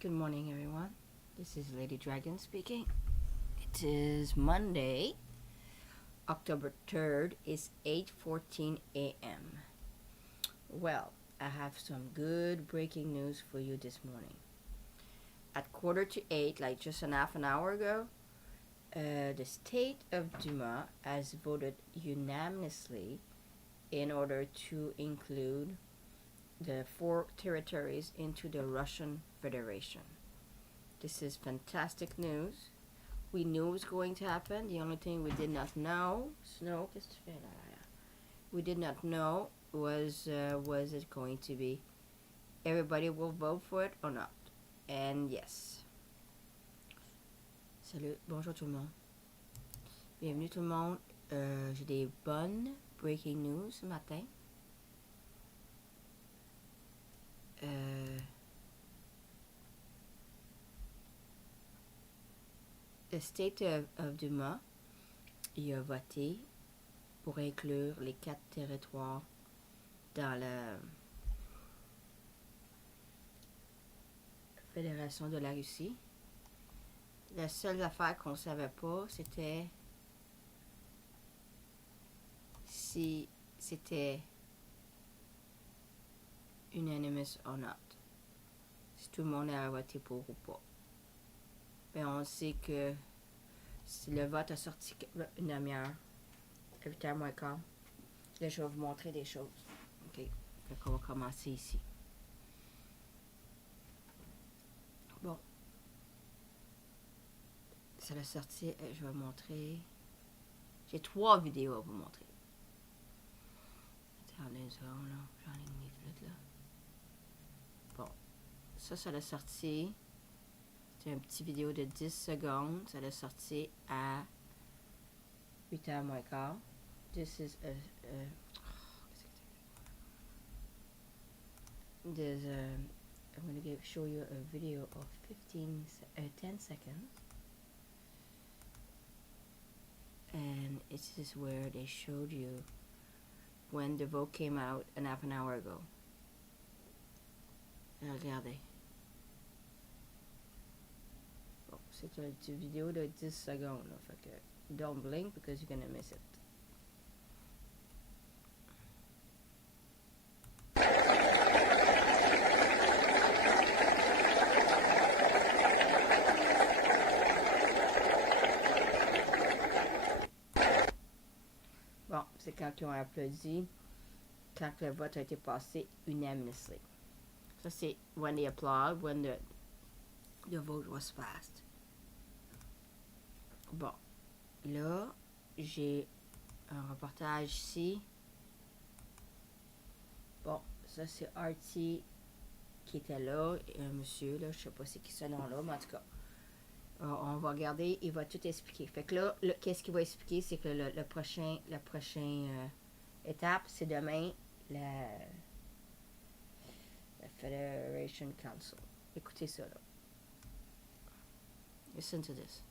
Good morning, everyone. This is LadyDragon speaking. It is Monday, October 3rd. It's 8:14 a.m. Well, I have some good breaking news for you this morning. At 7:45, like just an half an hour ago, the state of Duma has voted unanimously in order to include the 4 territories into the Russian Federation. This is fantastic news. We knew it was going to happen. The only thing we did not know, we did not know was it going to be everybody will vote for it or not. And yes. Salut, bonjour tout le monde. Bienvenue tout le monde. J'ai des bonnes breaking news ce matin. Le state of Duma, il a voté pour inclure les 4 territoires dans la Fédération de la Russie. La seule affaire qu'on ne savait pas, c'était si c'était unanimous or not. Si tout le monde a voté pour ou pas. Mais on sait que si le vote a sorti une demi-heure, 8h moins quart, là je vais vous montrer des choses. Ok, donc on va commencer ici. Bon, ça l'a sorti, je vais vous montrer. J'ai 3 vidéos à vous montrer. Attendez une seconde là, j'enlève mes flûtes là. Bon, ça l'a sorti. C'est un petit vidéo de 10 secondes. Ça l'a sorti à 8h moins quart. This is I'm going to show you a video of 10 seconds. And this is where they showed you when the vote came out an half an hour ago. Regardez. C'est une petite vidéo de 10 secondes. Là, fait que don't blink because you're gonna miss it. Bon, c'est quand ils ont applaudi, quand le vote a été passé unanimously. Ça, c'est when they applaud, when the vote was passed. Bon, là, j'ai un reportage ici. Bon, ça c'est RT qui était là, un monsieur, là, je sais pas c'est qui ce nom-là, mais en tout cas, on va regarder, il va tout expliquer. Fait que là, qu'est-ce qu'il va expliquer, c'est que la prochaine étape, c'est demain, la Federation Council. Écoutez ça, là. Listen to this.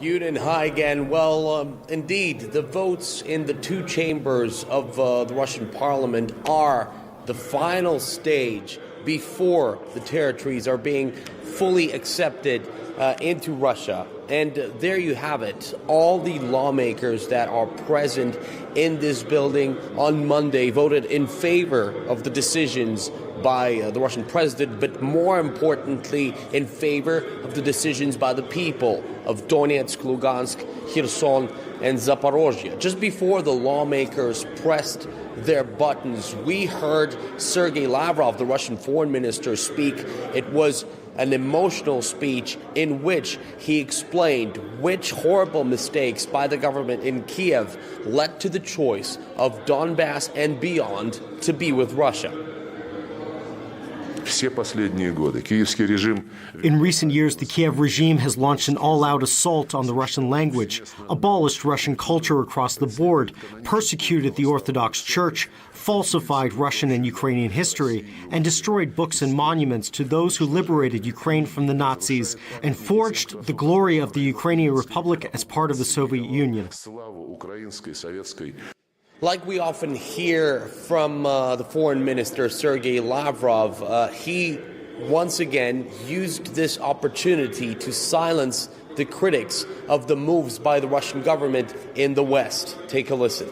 Yudin, hi again. Well, indeed, the votes in the 2 chambers of the Russian parliament are the final stage before the territories are being fully accepted into Russia. And there you have it. All the lawmakers that are present in this building on Monday voted in favor of the decisions by the Russian president, but more importantly, in favor of the decisions by the people of Donetsk, Lugansk, Kherson, and Zaporozhye. Just before the lawmakers pressed their buttons, we heard Sergei Lavrov, the Russian foreign minister, speak. It was an emotional speech in which he explained which horrible mistakes by the government in Kiev led to the choice of Donbass and beyond to be with Russia. In recent years, the Kiev regime has launched an all-out assault on the Russian language, abolished Russian culture across the board, persecuted the Orthodox Church, falsified Russian and Ukrainian history, and destroyed books and monuments to those who liberated Ukraine from the Nazis and forged the glory of the Ukrainian Republic as part of the Soviet Union. Like we often hear from the foreign minister, Sergei Lavrov, he once again used this opportunity to silence the critics of the moves by the Russian government in the West. Take a listen.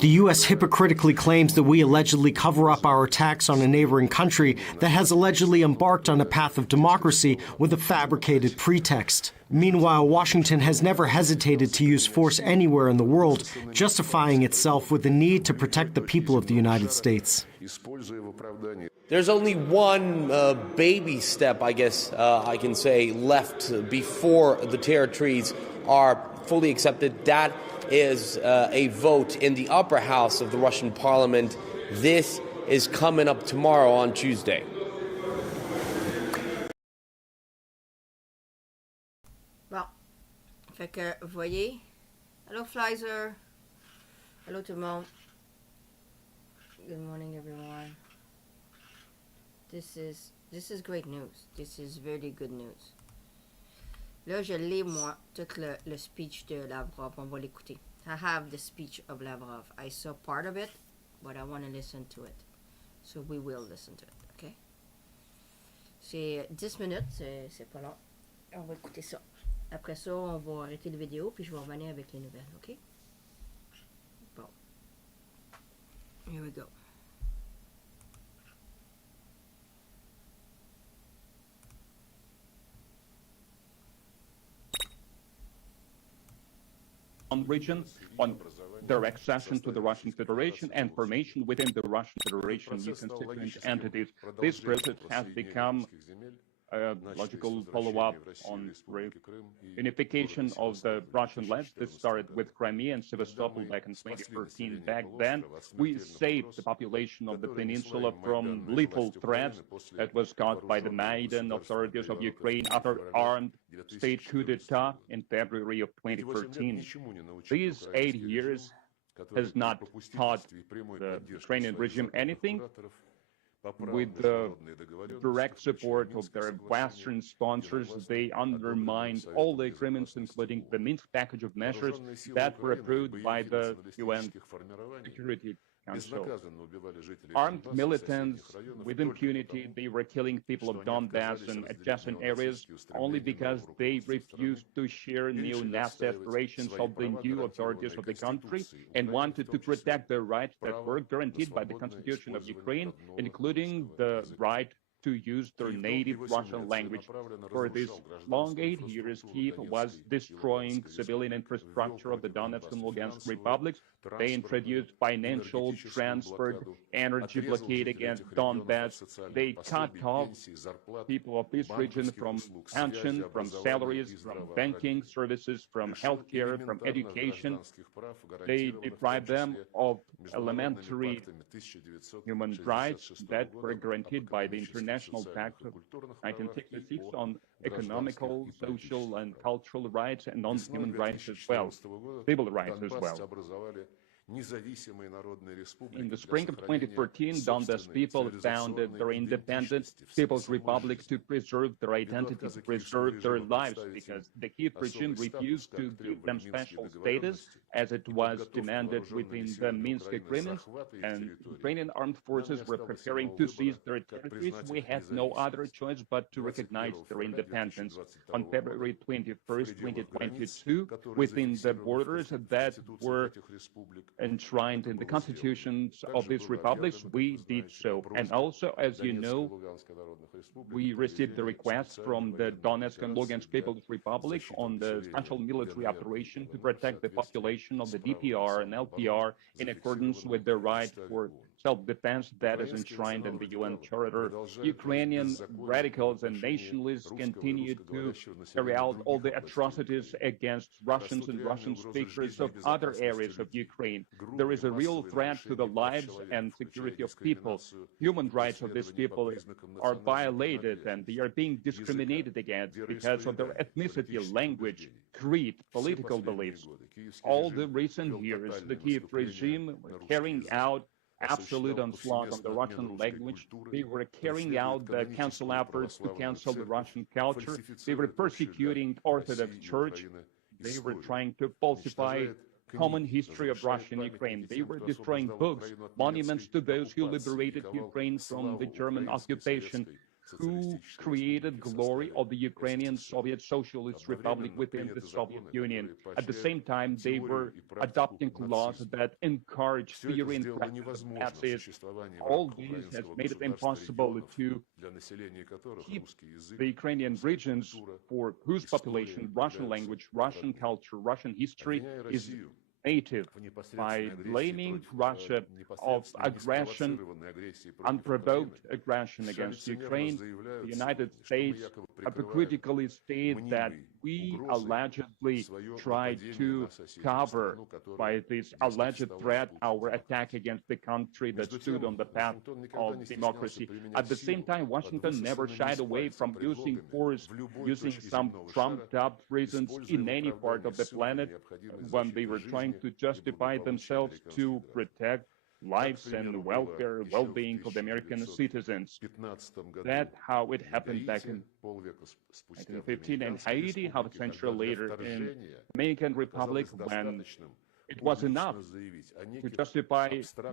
The U.S. hypocritically claims that we allegedly cover up our attacks on a neighboring country that has allegedly embarked on a path of democracy with a fabricated pretext. Meanwhile, Washington has never hesitated to use force anywhere in the world, justifying itself with the need to protect the people of the United States. There's only one baby step, I guess I can say, left before the territories are fully accepted. That is a vote in the upper house of the Russian parliament. This is coming up tomorrow on Tuesday. Bon. Fait que, vous voyez. Hello, Flyzer. Hello, tout le monde. Good morning, everyone. This is great news. This is very good news. Là, je lis, moi, tout le speech de Lavrov. On va l'écouter. I have the speech of Lavrov. I saw part of it, but I want to listen to it. So we will listen to it, OK? C'est 10 minutes, c'est pas long. On va écouter ça. Après ça, on va arrêter la vidéo, puis je vais revenir avec les nouvelles, OK? Bon. Here we go. On region, on their accession to the Russian Federation and formation within the Russian Federation new constituent entities. This process has become a logical follow-up on unification of the Russian lands. This started with Crimea and Sevastopol back in 2013. Back then, we saved the population of the peninsula from lethal threats that was caused by the Maidan authorities of Ukraine after armed state coup d'etat in February of 2013. These 8 years has not taught the Ukrainian regime anything. With the direct support of their Western sponsors, they undermined all the agreements, including the Minsk package of measures that were approved by the UN Security Council. Armed militants with impunity, they were killing people of Donbass and adjacent areas only because they refused to share neo-Nazi aspirations of the new authorities of the country and wanted to protect their rights that were guaranteed by the Constitution of Ukraine, including the right to use their native Russian language. For these long 8 years, Kyiv was destroying civilian infrastructure of the Donetsk and Lugansk republics. They introduced financial transfer, energy blockade against Donbass. They cut off people of this region from pension, from salaries, from banking services, from healthcare, from education. They deprived them of elementary human rights that were guaranteed by the International Pact of 1966 on economical, social, and cultural rights, and on human rights as well, civil rights as well. In the spring of 2014, Donbass people founded their independent People's Republic to preserve their identity, to preserve their lives, because the Kyiv regime refused to give them special status, as it was demanded within the Minsk agreements, and Ukrainian armed forces were preparing to seize their territories. We had no other choice but to recognize their independence. On February 21st, 2022, within the borders that were enshrined in the constitutions of these republics, we did so. And also, as you know, we received the request from the Donetsk and Lugansk People's Republic on the special military operation to protect the population of the DPR and LPR in accordance with their right for self-defense that is enshrined in the UN Charter. Ukrainian radicals and nationalists continue to carry out all the atrocities against Russians and Russian speakers of other areas of Ukraine. There is a real threat to the lives and security of people. Human rights of these people are violated, and they are being discriminated against because of their ethnicity, language, creed, political beliefs. All the recent years, the Kyiv regime were carrying out absolute onslaught on the Russian language. They were carrying out the council efforts to cancel the Russian culture. They were persecuting Orthodox Church. They were trying to falsify common history of Russia and Ukraine. They were destroying books, monuments to those who liberated Ukraine from the German occupation, who created glory of the Ukrainian Soviet Socialist Republic within the Soviet Union. At the same time, they were adopting laws that encourage theory and practice of Nazis. All this has made it impossible to keep the Ukrainian regions for whose population Russian language, Russian culture, Russian history is native, by blaming Russia of aggression, unprovoked aggression against Ukraine. The United States hypocritically state that we allegedly tried to cover by this alleged threat our attack against the country that stood on the path of democracy. At the same time, Washington never shied away from using force, using some trumped-up reasons in any part of the planet when they were trying to justify themselves to protect lives and welfare, well-being of the American citizens. That's how it happened back in 1915 in Haiti, half a century later in Dominican Republic, when it was enough to justify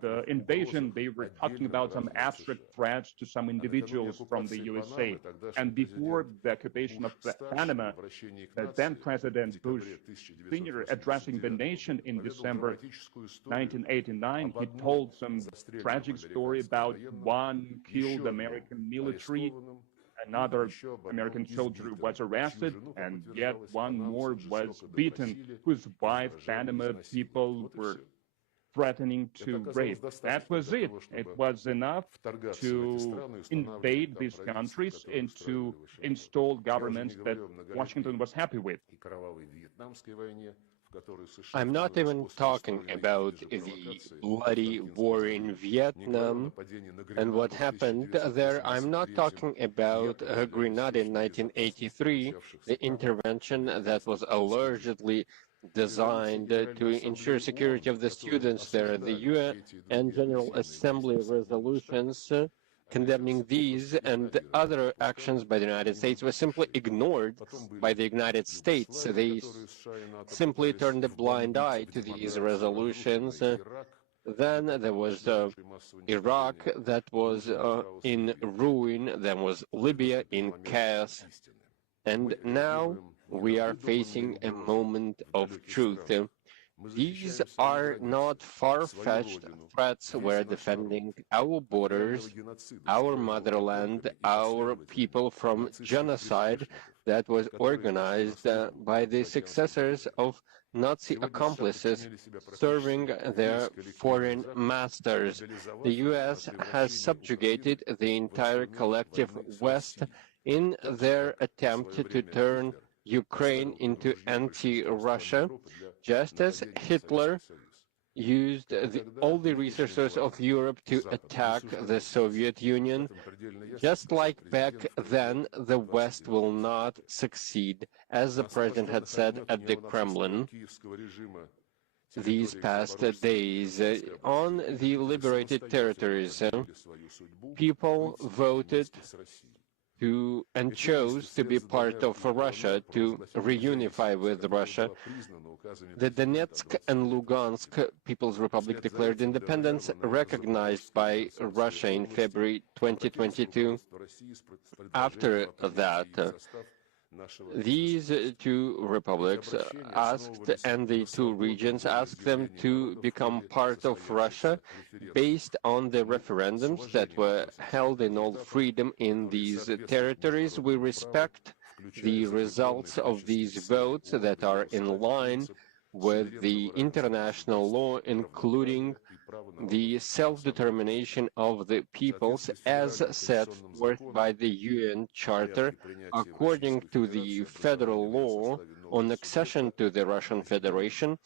the invasion. They were talking about some abstract threats to some individuals from the USA. And before the occupation of Panama, the then President Bush Sr., addressing the nation in December 1989, he told some tragic story about one killed American military, another American soldier was arrested, and yet one more was beaten, whose wife Panama people were threatening to rape. That was it. It was enough to invade these countries and to install governments that Washington was happy with. I'm not even talking about the bloody war in Vietnam and what happened there. I'm not talking about Grenada in 1983, the intervention that was allegedly designed to ensure security of the students there. The UN and General Assembly resolutions condemning these and other actions by the United States were simply ignored by the United States. They simply turned a blind eye to these resolutions. Then there was Iraq that was in ruin, then was Libya in chaos, and now we are facing a moment of truth. These are not far-fetched threats. We're defending our borders, our motherland, our people from genocide that was organized by the successors of Nazi accomplices serving their foreign masters. The U.S. has subjugated the entire collective West in their attempt to turn Ukraine into anti-Russia, just as Hitler used all the resources of Europe to attack the Soviet Union. Just like back then, the West will not succeed, as the president had said at the Kremlin these past days. On the liberated territories, people voted to and chose to be part of Russia, to reunify with Russia. The Donetsk and Lugansk People's Republic declared independence, recognized by Russia in February 2022. After that, these two republics asked, and the two regions asked them to become part of Russia based on the referendums that were held in all freedom in these territories. We respect the results of these votes that are in line with the international law, including the self-determination of the peoples as set forth by the UN Charter. According to the federal law on accession to the Russian Federation,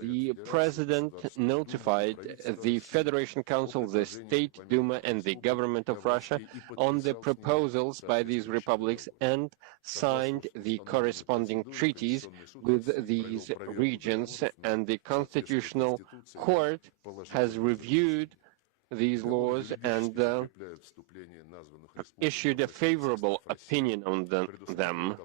the President notified the Federation Council, the State Duma, and the government of Russia on the proposals by these republics and signed the corresponding treaties with these regions, and the Constitutional Court has reviewed these laws and issued a favorable opinion on them.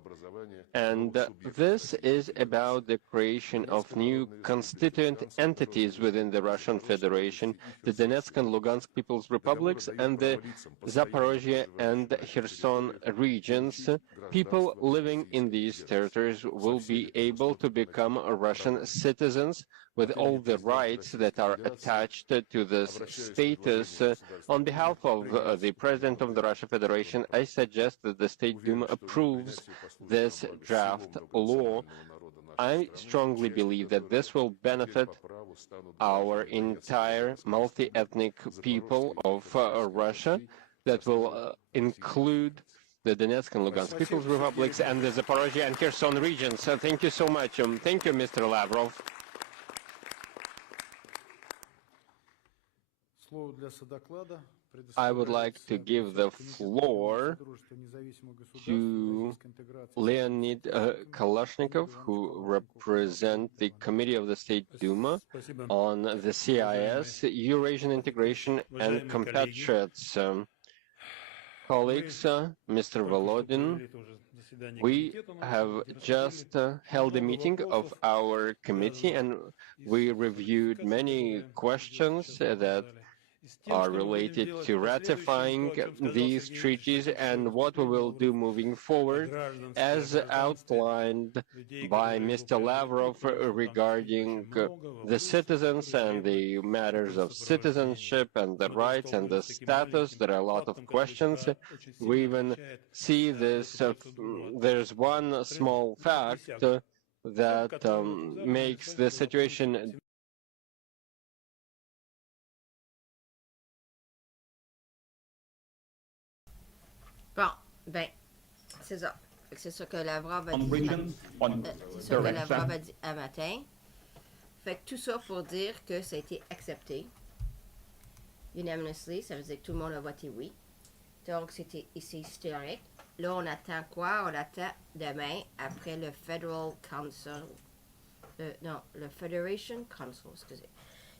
And this is about the creation of new constituent entities within the Russian Federation, the Donetsk and Lugansk People's Republics and the Zaporozhye and Kherson regions. People living in these territories will be able to become Russian citizens with all the rights that are attached to this status. On behalf of the President of the Russian Federation, I suggest that the State Duma approves this draft law. I strongly believe that this will benefit our entire multi-ethnic people of Russia, that will include the Donetsk and Lugansk People's Republics and the Zaporozhye and Kherson regions. So thank you so much. Thank you, Mr. Lavrov. I would like to give the floor to Leonid Kalashnikov, who represents the Committee of the State Duma on the CIS, Eurasian integration and compatriots. Colleagues, Mr. Volodin, we have just held a meeting of our committee and we reviewed many questions that are related to ratifying these treaties and what we will do moving forward, as outlined by Mr. Lavrov regarding the citizens and the matters of citizenship and the rights and the status. There are a lot of questions. We even see this, there's one small fact that makes the situation Bon, ben, c'est ça. C'est ça que Lavrov a dit. C'est ça que direction. Lavrov a dit un matin. Fait que tout ça pour dire que ça a été accepté. Unanimously, ça veut dire que tout le monde a voté oui. Donc, c'est historique. Là, on attend quoi? On attend demain, après le Federal Council. Non, le Federation Council, excusez.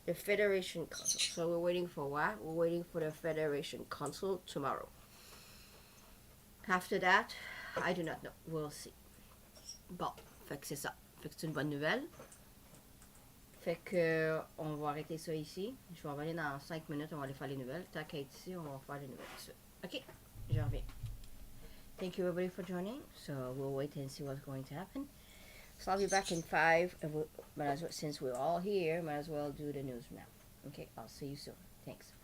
The Federation Council. So we're waiting for what? We're waiting for the Federation Council tomorrow. After that, I do not know. We'll see. Bon, fait que c'est ça. Fait que c'est une bonne nouvelle. Fait que on va arrêter ça ici. Je vais revenir dans 5 minutes, on va aller faire les nouvelles. Tant qu'à être ici, on va faire les nouvelles tout de suite. Ok, je reviens. Thank you everybody for joining. So we'll wait and see what's going to happen. So I'll be back in 5. Since we're all here, might as well do the news now. Okay, I'll see you soon. Thanks.